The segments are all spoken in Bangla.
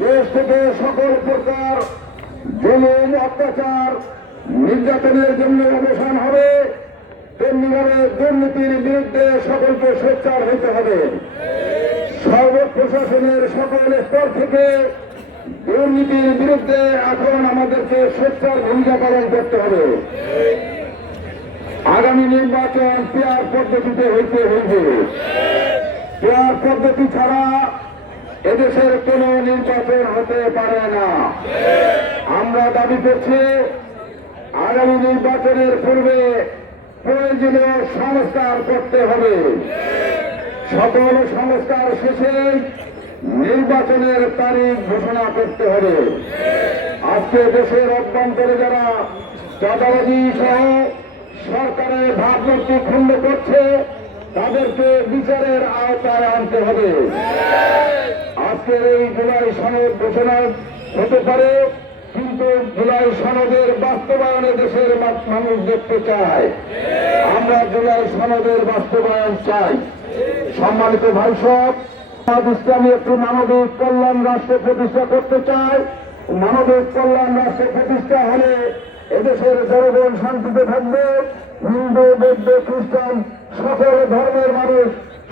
দেশ থেকে সকল প্রকার জুলুম অত্যাচার নির্যাতনের জন্য অবসান হবে, তেমনিভাবে দুর্নীতির বিরুদ্ধে সকলকে সোচ্চার হতে হবে। সর্বপ্রশাসনের সকল স্তর থেকে দুর্নীতির বিরুদ্ধে এখন আমাদেরকে সোচ্চার ভূমিকা পালন করতে হবে। আগামী নির্বাচন পেয়ার পদ্ধতিতে হইতে হইবে। পেয়ার পদ্ধতি ছাড়া এদেশের কোন নির্বাচন হতে পারে না। আমরা দাবি করছি আগামী নির্বাচনের পূর্বে প্রয়োজনীয় সংস্কার করতে হবে। সকল সংস্কার শেষে নির্বাচনের তারিখ ঘোষণা করতে হবে। আজকে দেশের অভ্যন্তরে যারা চাঁদাবাজি সহ সরকারের ভাবমূর্তি ক্ষুণ্ণ করছে তাদেরকে বিচারের আওতায় আনতে হবে। আজকের এই জুলাই সনদ ঘোষণা হতে পারে, কিন্তু জুলাই সনদের বাস্তবায়নে দেশের মানুষ দেখতে চায়। আমরা জুলাই সনদের বাস্তবায়ন চাই। সম্মানিত ভাই সব, ইসলামী একটি মানবিক কল্যাণ রাষ্ট্র প্রতিষ্ঠা করতে চায়। মানবিক কল্যাণ রাষ্ট্র প্রতিষ্ঠা হলে এদেশের জনগণ শান্তিতে থাকবে। হিন্দু, বৌদ্ধ, খ্রিস্টান সকল ধর্মের মানুষ,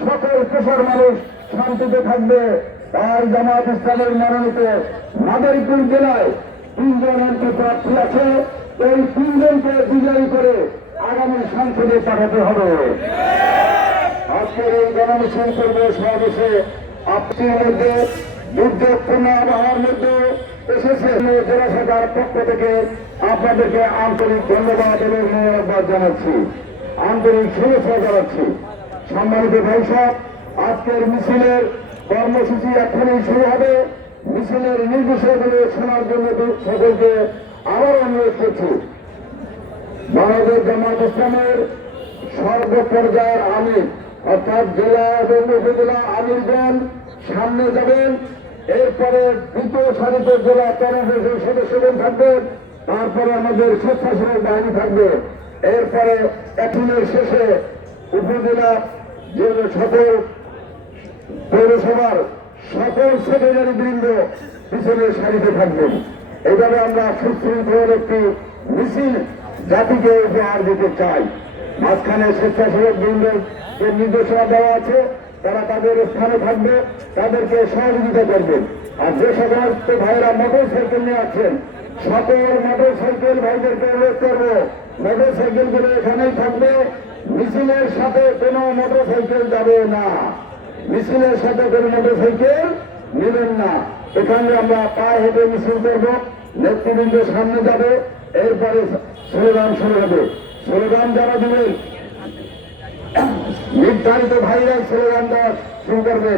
সকল পেশার মানুষ শান্তিতে থাকবে। তাই জামায়াত ইসলামের মনোনীত মাদারীপুর জেলায় 3 জন এমপি প্রার্থী আছে। এই 3 জনকে বিজয়ী করে আগামী সংসদে পাঠাতে হবে। আজকের এই গণমিছিল করবে সমাবেশে আপনার মধ্যে দুর্যোগপূর্ণ আবহাওয়ার মধ্যে এসেছে জেলা শাখার পক্ষ থেকে আপনাদেরকে আন্তরিক ধন্যবাদ এবং মোবারকবাদ জানাচ্ছি, আন্তরিক শুভেচ্ছা জানাচ্ছি। সম্মানিত ভাই সব, আজকের মিছিলের কর্মসূচি এখনই শুরু হবে। মিছিলের নির্দেশনাগুলো শোনার জন্য সকলকে আবার অনুরোধ করছি। বাংলাদেশ জামায়াত ইসলামের সর্বপর্যায়ের আমির অর্থাৎ জেলা এবং উপজেলা আমিরগণ সামনে যাবেন। এরপরে দ্বিতীয় সারিতে জেলা কর্মসূচির সদস্যগণ থাকবেন। তারপরে আমাদের স্বেচ্ছাসেবক বাহিনী থাকবে। এরপরে এখনের শেষে উপজেলা যে সকল পৌরসভার সকল সেক্রেটারি বৃন্দ পিছনের সারিতে থাকবেন। এইভাবে আমরা সুশৃঙ্খল একটি মিছিল জাতিকে উপহার দিতে চাই। মাঝখানে স্বেচ্ছাসেবক বৃন্দের যে নির্দেশনা দেওয়া আছে তারা তাদের স্থানে থাকবে, তাদেরকে সহযোগিতা করবেন। আর যে সমস্ত ভাইরা মোটর সাইকেল নিয়ে আছেন সকল মোটর সাইকেল ভাইদেরকে অনুরোধ করবো মোটর সাইকেলগুলো এখানেই থাকবে। মিছিলের সাথে কোনো মোটর সাইকেল যাবে না। মিছিলের সাথে কোনো মোটর সাইকেল নেবেন না। এখানে আমরা পায়ে হেঁটে মিছিল করবো। নেতৃবৃন্দ সামনে যাবে, এরপরে স্লোগান শুরু হবে। স্লোগান যারা দিবেন নির্ধারিত ভাইরা স্লোগান দেওয়া শুরু করবে।